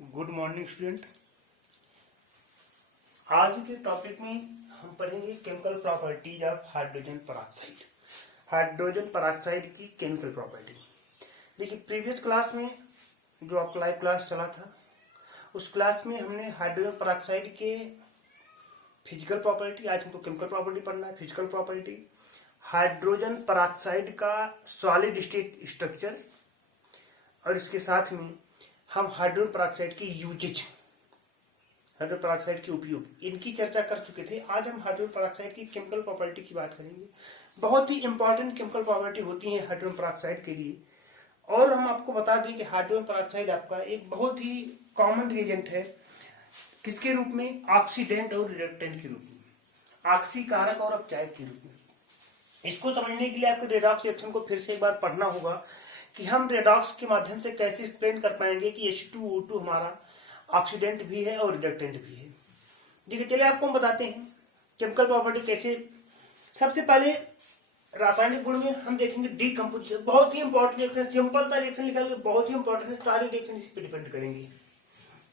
Good morning student. आज के topic में हम पढ़ेंगे chemical properties of hydrogen peroxide. Hydrogen peroxide की केमिकल प्रॉपर्टी। देखिए, प्रीवियस क्लास में जो आपका लाइव क्लास चला था उस क्लास में हमने हाइड्रोजन पेरोक्साइड के फिजिकल प्रॉपर्टी, आज हमको केमिकल प्रॉपर्टी पढ़ना है। फिजिकल प्रॉपर्टी हाइड्रोजन पेरोक्साइड का सॉलिड स्टेट स्ट्रक्चर, और इसके साथ में हम हाइड्रोजन पेरोक्साइड की यूजेज, हाइड्रोजन पेरोक्साइड के उपयोग, इनकी चर्चा कर चुके थे। आज हम हाइड्रोजन पेरोक्साइड की केमिकल प्रॉपर्टी की बात करेंगे। बहुत ही इंपॉर्टेंट केमिकल प्रॉपर्टी होती है हाइड्रोजन पेरोक्साइड के लिए। और हम आपको बता दें कि हाइड्रोजन पेरोक्साइड आपका एक बहुत ही कॉमन रिएजेंट है। किसके रूप में? ऑक्सीडेंट और रिडक्टेंट के रूप में, ऑक्सीकारक और अपचायक के रूप में। इसको समझने के लिए आपको रेडॉक्स रिएक्शन को फिर से एक बार पढ़ना होगा कि हम रेडॉक्स के माध्यम से कैसे एक्सप्लेन कर पाएंगे कि H2O2 हमारा ऑक्सीडेंट भी है और रिडक्टेंट भी है। देखिए, चलिए आपको हम बताते हैं केमिकल प्रॉपर्टी कैसे। सबसे पहले रासायनिक गुण में हम देखेंगे डीकम्पोजिशन। बहुत ही इंपॉर्टेंट रिएक्शन, सिंपल सा रिएक्शन निकाल के बहुत ही इंपॉर्टेंट, सारे रिएक्शन इस पर डिपेंड करेंगे।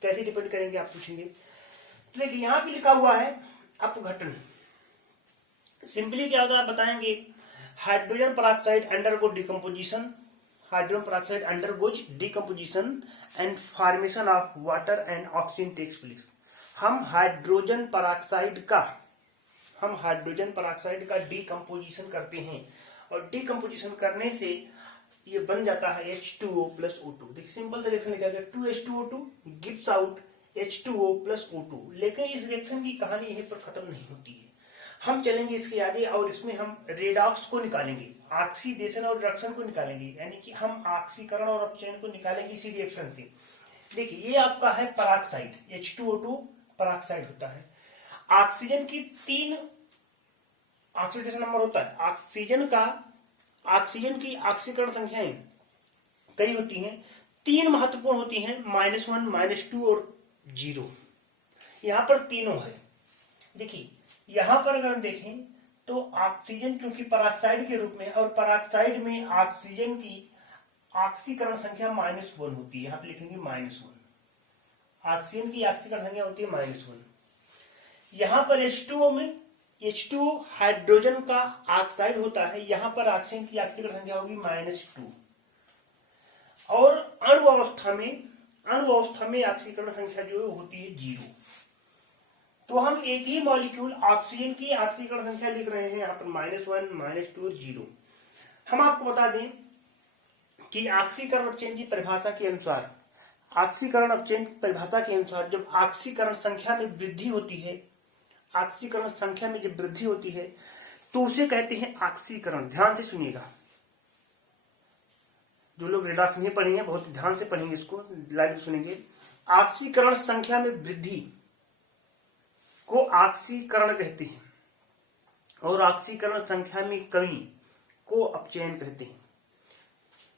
कैसे डिपेंड करेंगे आप पूछेंगे। तो देखिए, यहाँ पे लिखा हुआ है अपघटन। सिंपली क्या होगा आप बताएंगे, hydrogen peroxide undergo decomposition, hydrogen peroxide undergoes decomposition and formation of water and oxygen takes place. हम हाइड्रोजन पेरोक्साइड का डिकम्पोजिशन करते हैं, और डिकम्पोजिशन करने से ये बन जाता है H2O plus O2। देखिए, सिंपल से रिएक्शन निकाल 2H2O2 gives out H2O plus O2। लेकिन इस रिएक्शन की कहानी यहीं पर खत्म नहीं होती है। हम चलेंगे इसके आगे और इसमें हम रेडॉक्स को निकालेंगे, ऑक्सीडेशन और रिडक्शन को निकालेंगे, यानी कि हम ऑक्सीकरण और अपचयन को निकालेंगे इसी रिएक्शन से। देखिए, ये आपका है पेरोक्साइड, H2O2 पेरोक्साइड होता है। ऑक्सीजन की 3 ऑक्सीडेशन नंबर होता है। ऑक्सीजन की ऑक्सीकरण संख्याएं कई होती हैं, 3 महत्वपूर्ण होती हैं, -1, -2 और 0। यहाँ पर तीनों है। देखिए, यहाँ पर अगर हम देखें तो ऑक्सीजन चूंकि पेरोक्साइड के रूप में, और पेरोक्साइड में ऑक्सीजन की ऑक्सीकरण संख्या -1 होती है। यहाँ पे लिखेंगे -1। ऑक्सीजन की ऑक्सीकरण संख्या होती है -1। यहाँ पर H2O में H2O हाइड्रोजन का ऑक्साइड होता है, यहाँ पर ऑक्सीजन की ऑक्सीकरण संख्या होगी -2। और अणु अवस्था में ऑक्सीकरण संख्या जो होती है 0। तो हम एक ही मॉलिक्यूल ऑक्सीजन की ऑक्सीकरण संख्या लिख रहे हैं, यहाँ पर -1, -2 और 0। हम आपको बता दें कि ऑक्सीकरण अपचयन की परिभाषा के अनुसार, जब ऑक्सीकरण संख्या में वृद्धि होती है, तो उसे कहते हैं ऑक्सीकरण। ध्यान से सुनिएगा, जो लोग रेडॉक्स नहीं पढ़ेंगे बहुत ध्यान से पढ़ेंगे, इसको लाइव सुनेंगे। ऑक्सीकरण संख्या में वृद्धि को ऑक्सीकरण कहते हैं, और ऑक्सीकरण संख्या में कमी को अपचयन कहते हैं।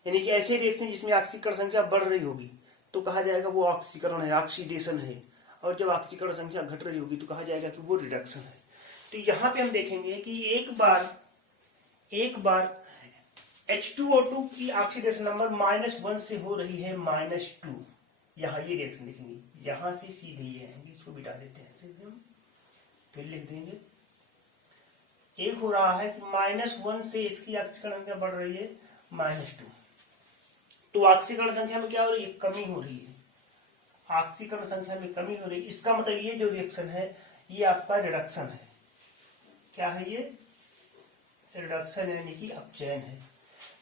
यानी कि ऐसे रिएक्शन जिसमें ऑक्सीकरण संख्या बढ़ रही होगी तो कहा जाएगा वो ऑक्सीकरण है, ऑक्सीडेशन है, और जब ऑक्सीकरण संख्या घट रही होगी तो कहा जाएगा कि वो रिडक्शन है। तो यहाँ पे हम देखेंगे कि एक बार H2O2 की ऑक्सीडेशन नंबर -1 से हो रही है -2। यहाँ ये रिएक्शन देखेंगे, यहाँ से सीधे ये आएंगे, इसको बिठा देते हैं, फिर लिख देंगे। एक हो रहा है कि -1 से इसकी ऑक्सीकरण संख्या बढ़ रही है -2, तो ऑक्सीकरण संख्या में क्या हो रही है? कमी हो रही है। ऑक्सीकरण संख्या में कमी हो रही है, इसका मतलब ये जो रिएक्शन है ये आपका रिडक्शन है। क्या है ये? रिडक्शन, यानी कि अपचयन है।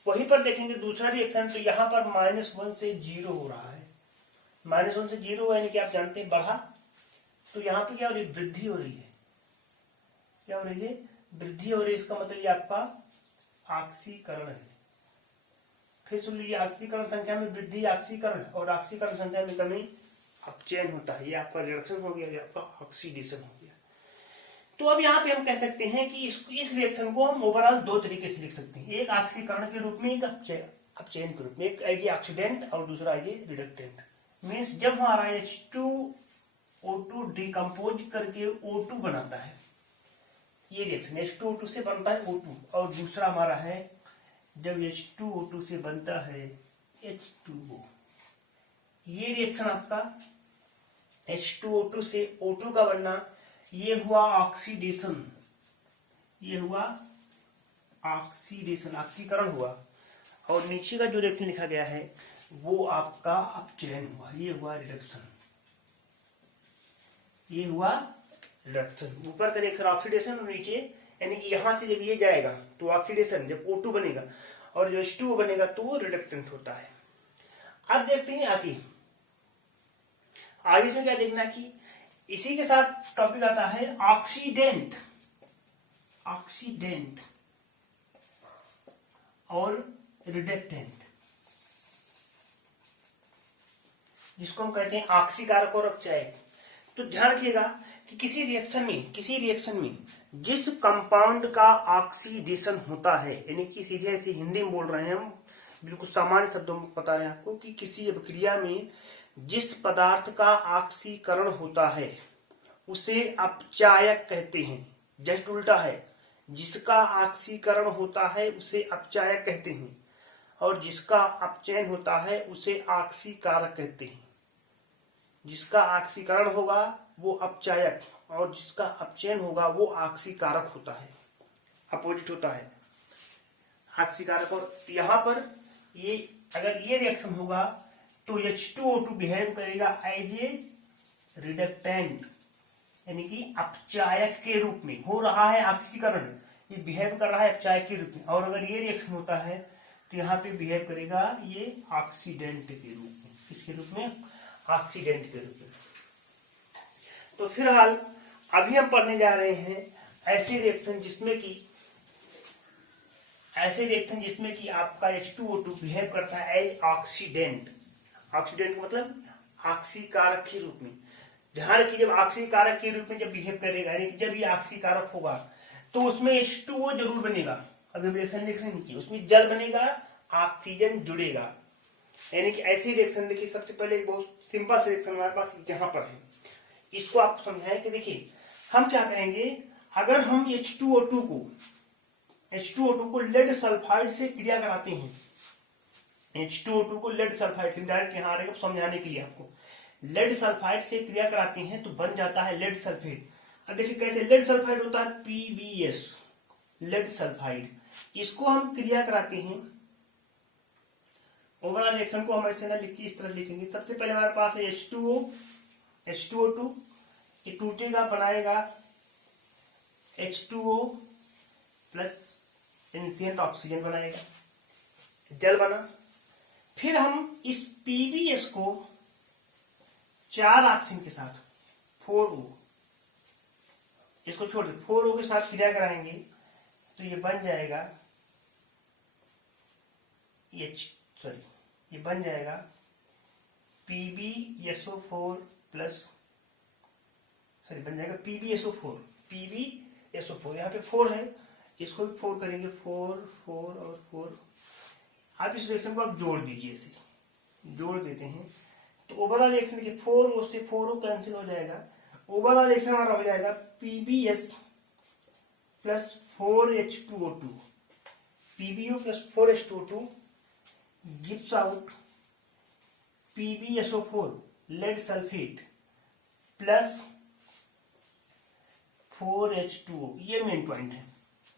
वहीं पर देखेंगे दूसरा रिएक्शन, तो यहाँ पर -1 से 0 हो रहा है। -1 से 0 यानी कि आप जानते हैं बढ़ा, तो यहाँ पे क्या हो रही है? वृद्धि हो रही है। क्या हो रही है? वृद्धि हो रही है। इसका मतलब ये आपका ऑक्सीकरण है। फिर सुन लीजिए, ऑक्सीकरण संख्या में वृद्धि ऑक्सीकरण, और ऑक्सीकरण संख्या में कमी अपचयन होता है। ये आपका रिडक्शन हो गया, ये आपका ऑक्सीडेशन हो गया। तो अब यहाँ पे हम कह सकते हैं कि इस रिएक्शन को हम ओवरऑल 2 तरीके से लिख सकते हैं, एक ऑक्सीकरण के रूप में, एक अपचयन के रूप में। एक एज ऑक्सीडेंट और दूसरा एज रिडक्टेंट। मीन्स जब हमारा H2O2 डिकम्पोज करके O2 बनाता है, ये रिएक्शन H2O2 से बनता है O2, और दूसरा हमारा है जब H2O2 से बनता है H2O। ये रिएक्शन आपका H2O2 से O2 का बनना, ये हुआ ऑक्सीडेशन, ये हुआ ऑक्सीडेशन, ऑक्सीकरण हुआ। और नीचे का जो रिएक्शन लिखा गया है वो आपका अपचयन हुआ, ये हुआ रिडक्शन, ये हुआ रिडक्शन। ऊपर का रिएक्शन ऑक्सीडेशन और नीचे, यानी कि यहाँ से जब ये जाएगा तो ऑक्सीडेशन, जब O2 बनेगा और जो H2O बनेगा तो वो रिडक्टेंट होता है। अब देखते हैं आगे इसमें क्या देखना कि इसी के साथ टॉपिक आता है ऑक्सीडेंट, ऑक्सीडेंट और रिडक्टेंट, जिसको हम कहते हैं ऑक्सीकारक और अपचायक। तो ध्यान रखिएगा कि किसी रिएक्शन में जिस कंपाउंड का ऑक्सीडेशन होता है, यानी कि सीधे ऐसे हिंदी में बोल रहे हैं हम, बिल्कुल सामान्य शब्दों में बता रहे हैं आपको कि किसी अभिक्रिया में जिस पदार्थ का ऑक्सीकरण होता है उसे अपचायक कहते हैं। जस्ट उल्टा है, जिसका ऑक्सीकरण होता है उसे अपचायक कहते हैं और जिसका अपचयन होता है उसे ऑक्सीकारक कहते हैं। जिसका ऑक्सीकरण होगा वो अपचायक और जिसका अपचयन होगा वो ऑक्सीकारक होता है, अपोजिट होता है ऑक्सीकारक। और यहाँ पर ये अगर ये रिएक्शन होगा तो H2O2 बिहेव करेगा एज ए रिडक्टेंट, यानी कि अपचायक के रूप में। हो रहा है ऑक्सीकरण, ये बिहेव कर रहा है अपचायक के रूप में। और अगर ये रिएक्शन होता है तो यहाँ पे बिहेव करेगा ये ऑक्सीडेंट के रूप में। किसके रूप में? ऑक्सीडेंट के रूप में। तो फिलहाल अभी हम पढ़ने जा रहे हैं ऐसे रिएक्शन जिसमें कि आपका H2O2 बिहेव करता है एज ऑक्सीडेंट। ऑक्सीडेंट मतलब ऑक्सीकारक के रूप में। ध्यान रखिए, जब ऑक्सीकारक के रूप में जब बिहेव करेगा, यानी कि जब ये ऑक्सीकारक होगा तो उसमें H2O जरूर बनेगा। अभी रिएक्शन लिख रहे हैं कि उसमें जल बनेगा, ऑक्सीजन जुड़ेगा। यानी कि ऐसी रिएक्शन देखिए, सबसे पहले एक बहुत सिंपल से रिएक्शन हमारे पास यहाँ पर है, इसको आप समझाएं कि देखिए हम क्या करेंगे। अगर हम H2O2 को लेड सल्फाइड से क्रिया कराते हैं, H2O2 को लेड सल्फाइड से, डायरेक्ट यहाँ आ रहे समझाने के लिए आपको, लेड सल्फाइड से क्रिया कराते हैं तो बन जाता है लेड सल्फेट। अब देखिए कैसे लेड सल्फाइड होता है, PbS, लेड सल्फाइड। इसको हम क्रिया कराते हैं, ओवरऑल रिएक्शन को हम ऐसे ना लिख के इस तरह लिखेंगे। सबसे पहले हमारे पास है H2O2, ये टूटेगा, बनाएगा H2O प्लस एंशिएंट ऑक्सीजन बनाएगा, जल बना। फिर हम इस PbS को 4 ऑक्सीजन के साथ 4O, इसको छोड़ दे, 4O के साथ क्रिया कराएंगे तो ये बन जाएगा ये बन जाएगा PbSO4 प्लस, बन जाएगा PbSO4। यहाँ पे 4 है, इसको भी 4 करेंगे, 4 और 4। आप इस रिएक्शन को आप जोड़ दीजिए, ऐसे जोड़ देते हैं तो ओवरऑल रिएक्शन देखिए 4O से 4O कैंसिल हो जाएगा। ओवरऑल रिएक्शन हमारा हो जाएगा PbS plus 4H2O2, PbO plus 4H2O2 gives out PbSO4 lead sulfate plus 4H2O। ये मेन पॉइंट है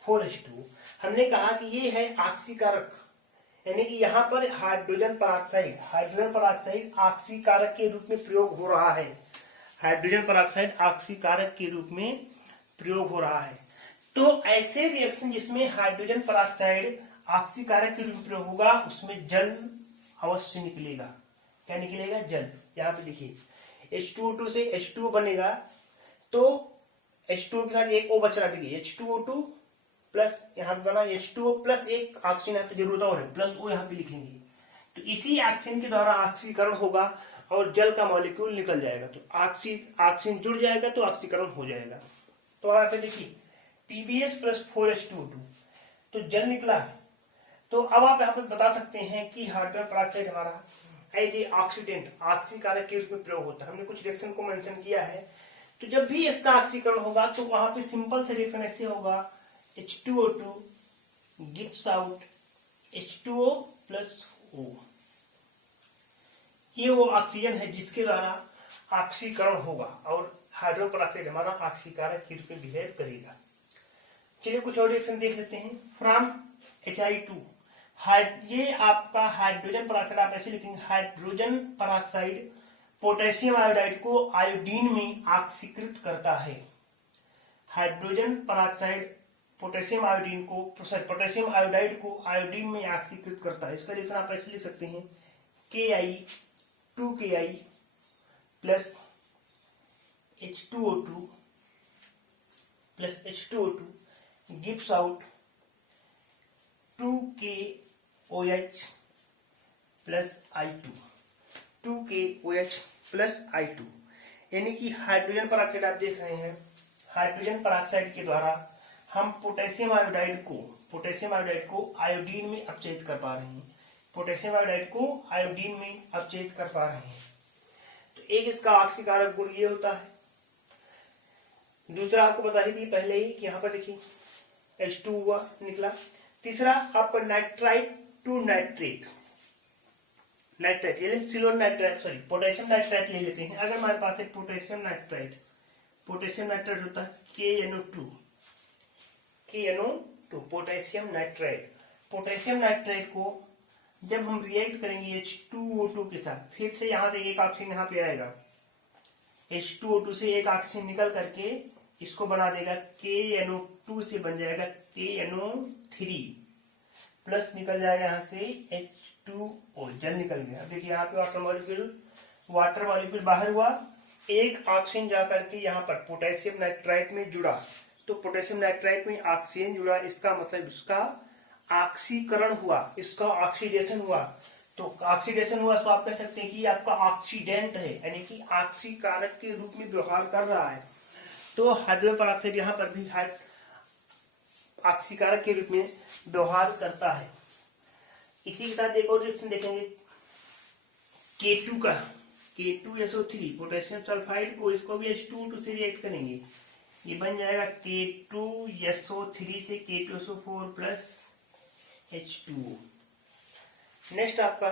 4H2O। हमने कहा कि ये है ऑक्सीकारक, यानी कि यहाँ पर हाइड्रोजन पराक्साइड ऑक्सीकारक के रूप में प्रयोग हो रहा है। हाइड्रोजन पराक्साइड ऑक्सीकारक के रूप में प्रयोग हो रहा है। तो ऐसे रिएक्शन जिसमें हाइड्रोजन पराक्साइड ऑक्सीकारक के रूप में प्रयोग होगा उसमें जल अवश्य निकलेगा। क्या निकलेगा? जल। यहाँ पे देखिए H2O2 से H2O बनेगा तो H2O के साथ एक O बच रहा, देखिए H2O2 प्लस यहाँ पे बना H2O प्लस एक ऑक्सीजन यहाँ पे जरूरत और है, प्लस O यहाँ पे लिखेंगे। तो इसी ऑक्सीजन के द्वारा ऑक्सीकरण होगा और जल का मॉलिक्यूल निकल जाएगा, तो ऑक्सीजन जुड़ जाएगा तो ऑक्सीकरण हो जाएगा। तो यहाँ पे देखिए PbS प्लस 4H2O2, तो जल निकला। तो अब आप यहाँ पे बता सकते हैं कि हाइड्रोजन पराक्साइड हमारा एज ए ऑक्सीडेंट, ऑक्सीकारक के रूप में प्रयोग होता है। हमने कुछ रिएक्शन को मेंशन किया है। तो जब भी इसका ऑक्सीकरण होगा तो वहां पे सिंपल से रिएक्शन ऐसे होगा, H2O2 gives out H2O plus O। ये वो ऑक्सीजन है जिसके द्वारा ऑक्सीकरण होगा और हाइड्रोजन पेरोक्साइड हमारा ऑक्सीकारक के रूप में बिहेव करेगा। चलिए कुछ और रिएक्शन देख लेते हैं। फ्रॉम Hi2, ये आपका हाइड्रोजन पेरोक्साइड, आप ऐसे लिखेंगे हाइड्रोजन पेरोक्साइड पोटेशियम आयोडाइड को आयोडीन में ऑक्सीकृत करता है। हाइड्रोजन पेरोक्साइड पोटेशियम आयोडाइड को आयोडीन में ऑक्सीकृत करता है। इसका रिएक्शन आप ऐसे लिख सकते हैं Ki2Ki plus H2O2 gives out 2KOH plus I2, यानी कि हाइड्रोजन पेरोक्साइड आप देख रहे हैं, हाइड्रोजन पेरोक्साइड के द्वारा हम पोटेशियम आयोडाइड को आयोडीन में अपचयित कर पा रहे हैं। तो एक इसका ऑक्सीकारक गुण ये होता है। दूसरा आपको बता ही दी पहले ही कि यहाँ पर देखिए H2 हुआ निकला। तीसरा आपका nitrite to nitrate, potassium nitrite ले लेते हैं। अगर हमारे पास एक पोटेशियम नाइट्राइट होता है KNO2 पोटेशियम नाइट्राइट को जब हम रिएक्ट करेंगे H2O2 के साथ, फिर से यहाँ से एक ऑक्सीजन यहाँ पे आएगा, H2O2 से एक ऑक्सीजन निकल करके इसको बना देगा, KNO2 से बन जाएगा KNO3 प्लस निकल जाएगा यहाँ से H2O, जल निकल गया। देखिए यहाँ पे वाटर मॉलिक्यूल बाहर हुआ, एक ऑक्सीजन जा करके यहाँ पर पोटेशियम नाइट्राइट में जुड़ा, तो पोटेशियम नाइट्राइट में ऑक्सीजन जुड़ा, इसका मतलब इसका ऑक्सीकरण हुआ, इसका ऑक्सीडेशन हुआ। तो ऑक्सीडेशन हुआ तो आप कह सकते हैं कि आपका ऑक्सीडेंट है, यानी कि ऑक्सीकारक के रूप में व्यवहार कर रहा है। तो हाइड्रोजन पेरोक्साइड यहाँ पर भी ऑक्सीकारक के रूप में व्यवहार करता है। इसी के साथ एक और रिएक्शन देखेंगे K2 का, K2SO3 पोटेशियम सल्फाइड को, इसको भी H2O2 से रिएक्ट करेंगे, ये बन जाएगा K2SO3 से K2SO4 प्लस H2O। नेक्स्ट आपका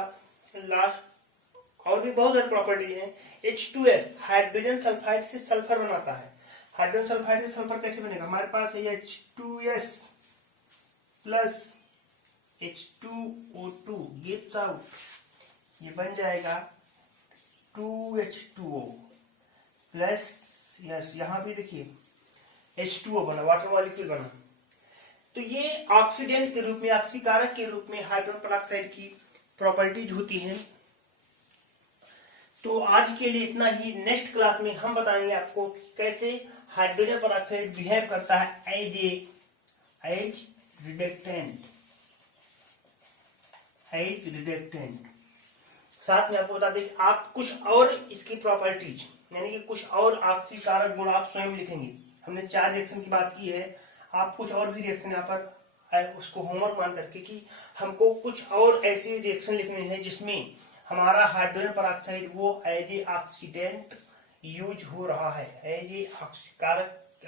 लास्ट और भी बहुत सारी प्रॉपर्टी है। H2S हाइड्रोजन सल्फाइड से सल्फर बनाता है। हाइड्रोजन सल्फाइड से सल्फर कैसे बनेगा? हमारे पास है H2S plus H2O2 gives out, ये बन जाएगा 2H2O प्लस यहाँ भी देखिए H2O बना, वाटर मॉलिक्यूल बना। तो ये ऑक्सीडेंट के रूप में, ऑक्सीकारक के रूप में हाइड्रोजन पेरोक्साइड की प्रॉपर्टीज होती हैं। तो आज के लिए इतना ही। नेक्स्ट क्लास में हम बताएंगे आपको कैसे हाइड्रोजन पेरोक्साइड बिहेव करता है एज रिडक्टेंट। साथ में आपको बता दें आप कुछ और इसकी प्रॉपर्टीज, यानी कि कुछ और ऑक्सीकारक गुण आप स्वयं लिखेंगे। हमने 4 रिएक्शन की बात की है, आप कुछ और भी रिएक्शन यहाँ पर उसको होमवर्क मान करके कि हमको कुछ और ऐसे रिएक्शन लिखने हैं जिसमें हमारा हाइड्रोजन पेरोक्साइड वो एज ए ऑक्सीडेंट यूज हो रहा है, एज ए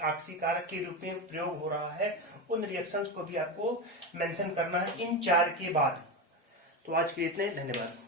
ऑक्सीकारक के रूप में प्रयोग हो रहा है। उन रिएक्शंस को भी आपको मेंशन करना है इन 4 के बाद। तो आज के लिए इतने, धन्यवाद।